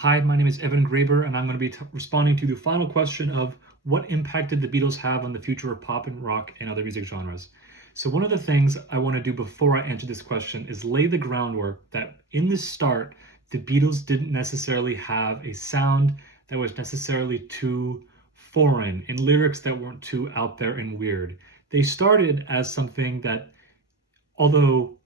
Hi, my name is Evan Graber, and I'm going to be responding to the final question of what impact did the Beatles have on the future of pop and rock and other music genres? So, one of the things I want to do before I answer this question is lay the groundwork that in the start, the Beatles didn't necessarily have a sound that was necessarily too foreign and lyrics that weren't too out there and weird. They started as something that, although,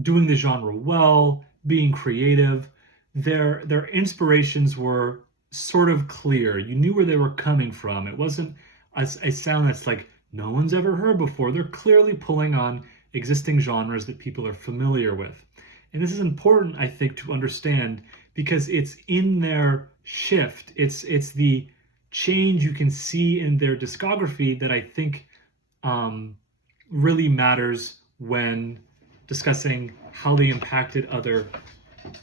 doing the genre well, being creative, their inspirations were sort of clear. You knew where they were coming from. It wasn't a sound that's like no one's ever heard before. They're clearly pulling on existing genres that people are familiar with. And this is important, I think, to understand because it's in their shift. It's the change you can see in their discography that I think really matters when discussing how they impacted other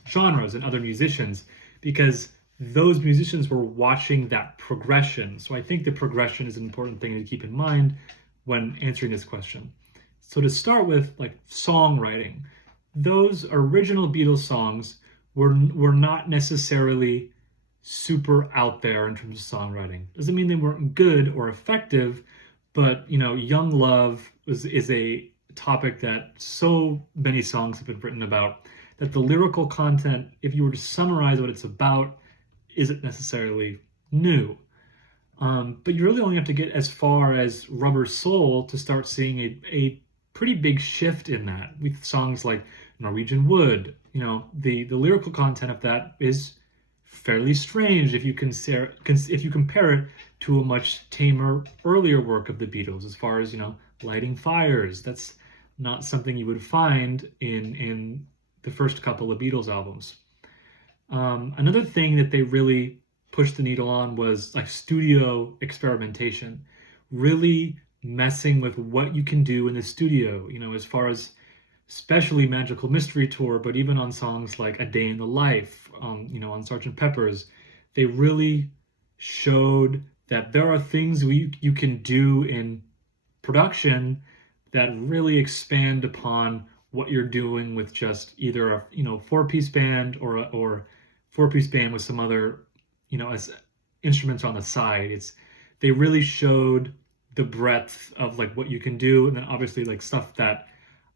genres and other musicians, because those musicians were watching that progression. So I think the progression is an important thing to keep in mind when answering this question. So to start with, like songwriting, those original Beatles songs were not necessarily super out there in terms of songwriting. Doesn't mean they weren't good or effective, but Young Love is a topic that so many songs have been written about that the lyrical content, if you were to summarize what it's about, isn't necessarily new. But you really only have to get as far as Rubber Soul to start seeing a pretty big shift in that with songs like Norwegian Wood. The lyrical content of that is fairly strange if you compare it to a much tamer earlier work of the Beatles, as far as lighting fires. That's not something you would find in the first couple of Beatles albums. Another thing that they really pushed the needle on was like studio experimentation, really messing with what you can do in the studio, as far as especially Magical Mystery Tour, but even on songs like A Day in the Life, on Sgt. Pepper's, they really showed that there are things you can do in production that really expand upon what you're doing with just either a four-piece band or four-piece band with some other as instruments on the side. They really showed the breadth of like what you can do, and then obviously like stuff that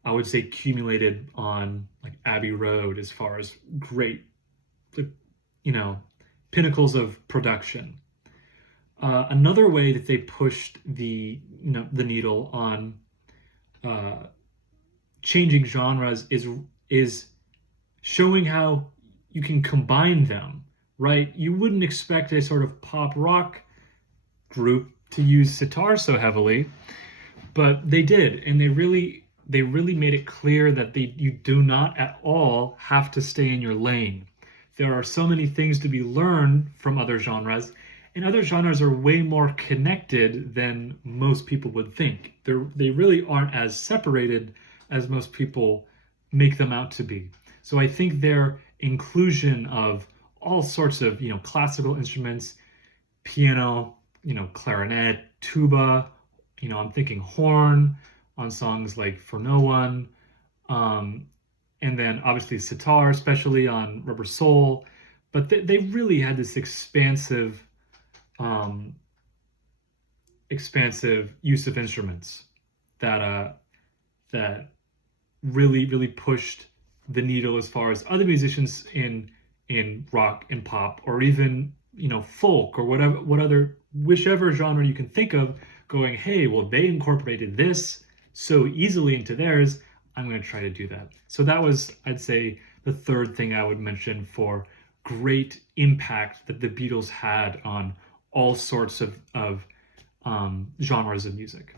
I would say accumulated on like Abbey Road as far as great pinnacles of production. Another way that they pushed the needle on changing genres is showing how you can combine them, right? You wouldn't expect a sort of pop rock group to use sitar so heavily, but they did, and they really made it clear that you do not at all have to stay in your lane. There are so many things to be learned from other genres, and other genres are way more connected than most people would think. They really aren't as separated as most people make them out to be. So I think their inclusion of all sorts of classical instruments, piano, clarinet, tuba, I'm thinking horn on songs like For No One, and then obviously sitar, especially on Rubber Soul. But they really had this expansive use of instruments that really pushed the needle as far as other musicians in rock and pop, or even folk, or whichever genre you can think of, going, hey, well, they incorporated this so easily into theirs, I'm going to try to do that. So that was, I'd say, the third thing I would mention for great impact that the Beatles had on all sorts of genres of music.